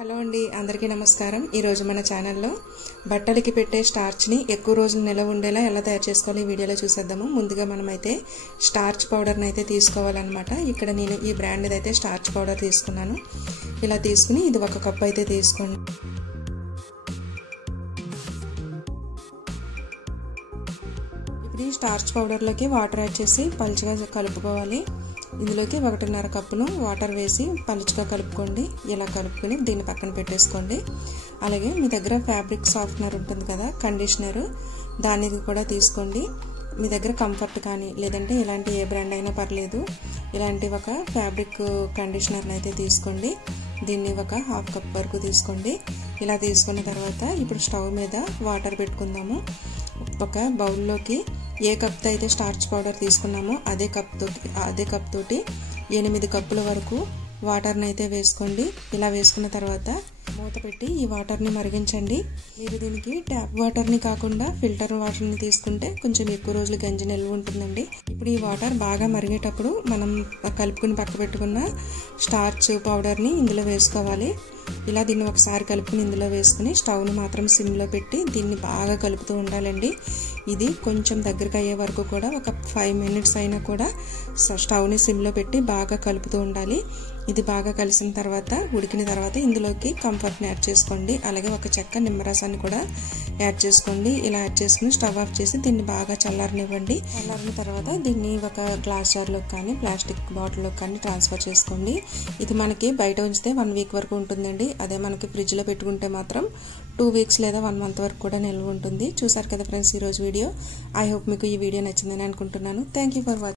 Hello అండి, అందరికీ నమస్కారం. ఈరోజు మన ఛానల్లో బట్టలకి పెట్టే స్టార్చ్ని ఎక్కువ రోజులు నిలవ ఉండేలా ఎలా తయారు చేసుకోవాలి ఈ వీడియోలో చూసేద్దాము. ముందుగా మనమైతే స్టార్చ్ పౌడర్ని అయితే తీసుకోవాలన్నమాట. ఇక్కడ నేను ఈ బ్రాండ్ అయితే స్టార్చ్ పౌడర్ తీసుకున్నాను. ఇలా తీసుకుని ఇది ఒక కప్ అయితే తీసుకోండి. ఇప్పుడు ఈ స్టార్చ్ పౌడర్లోకి వాటర్ యాడ్ చేసి పలుచగా కలుపుకోవాలి. ఇందులోకి 1.5 కప్పును వాటర్ వేసి పలుచగా కలుపుకోండి. ఇలా కలుపుకొని దీన్ని పక్కన పెట్టేసుకోండి. అలాగే మీ దగ్గర ఫ్యాబ్రిక్ సాఫ్ట్నర్ ఉంటుంది కదా, కండిషనర్, దాన్ని కూడా తీసుకోండి. మీ దగ్గర కంఫర్ట్ కానీ లేదంటే ఇలాంటి ఏ బ్రాండ్ అయినా పర్లేదు, ఇలాంటి ఒక ఫ్యాబ్రిక్ కండిషనర్ని అయితే తీసుకోండి. దీన్ని ఒక 1/2 కప్ వరకు తీసుకోండి. ఇలా తీసుకున్న తర్వాత ఇప్పుడు స్టవ్ మీద వాటర్ పెట్టుకుందాము. ఒక బౌల్లోకి ఏ కప్తో అయితే స్టార్చ్ పౌడర్ తీసుకున్నామో అదే కప్ తోటి 8 కప్పుల వరకు వాటర్ని అయితే వేసుకోండి. ఇలా వేసుకున్న తర్వాత మూత పెట్టి ఈ వాటర్ని మరిగించండి. మీరు దీనికి ట్యాప్ వాటర్ని కాకుండా ఫిల్టర్ వాటర్ని తీసుకుంటే కొంచెం ఎక్కువ రోజులు గంజి నిల్వ ఉంటుందండి. ఇప్పుడు ఈ వాటర్ బాగా మరిగేటప్పుడు మనం కలుపుకుని పక్క పెట్టుకున్న స్టార్చ్ పౌడర్ని ఇందులో వేసుకోవాలి. ఇలా దీన్ని ఒకసారి కలుపుకుని ఇందులో వేసుకుని స్టవ్ని మాత్రం సిమ్లో పెట్టి దీన్ని బాగా కలుపుతూ ఉండాలండి. ఇది కొంచెం దగ్గరికి అయ్యే వరకు కూడా ఒక 5 మినిట్స్ అయినా కూడా స్టవ్ని సిమ్లో పెట్టి బాగా కలుపుతూ ఉండాలి. ఇది బాగా కలిసిన తర్వాత ఉడికిన తర్వాత ఇందులోకి కంఫర్ట్ని యాడ్ చేసుకోండి. అలాగే ఒక చెక్క నిమ్మరసాన్ని కూడా యాడ్ చేసుకోండి. ఇలా యాడ్ చేసుకుని స్టవ్ ఆఫ్ చేసి దీన్ని బాగా చల్లారనివ్వండి. చల్లారిన తర్వాత దీన్ని ఒక గ్లాస్ జార్లోకి కానీ ప్లాస్టిక్ బాటిల్లోకి కానీ ట్రాన్స్ఫర్ చేసుకోండి. ఇది మనకి బయట ఉంచితే 1 వీక్ వరకు ఉంటుందండి. అదే మనకి ఫ్రిడ్జ్లో పెట్టుకుంటే మాత్రం 2 వీక్స్ లేదా 1 మంత్ వరకు కూడా నిల్వ ఉంటుంది. చూసారు కదా ఫ్రెండ్స్ ఈరోజు వీడియో. ఐ హోప్ మీకు ఈ వీడియో నచ్చిందని అనుకుంటున్నాను. Thank you for watching.